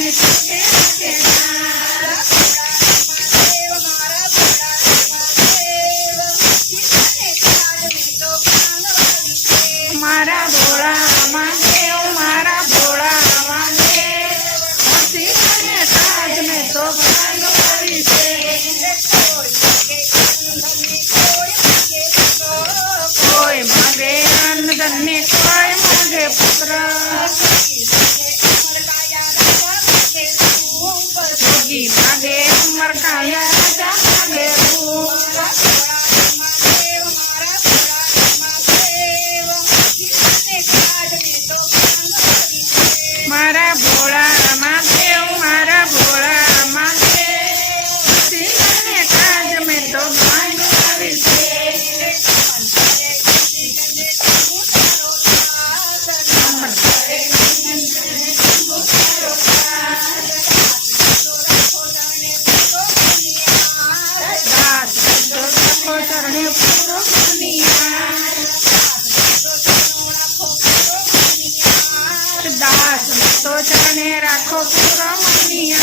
ને સુખે મારા ભોળા દેવ મારા ભોળા દેવ હસી અને સાજ ને તો ભાંગવી છે કોઈ માગે અન્ન ધન્ય કોઈ માગે પુત્ર જોગી માગે ઉમર કાયા રાજા માગે મારા ભોળા દેવ મારા ભોળા દેવ હસી અને કાજ મેં તો ભાંગવી છે દાસ તો ચરણે રાખો પૂરો મનિયા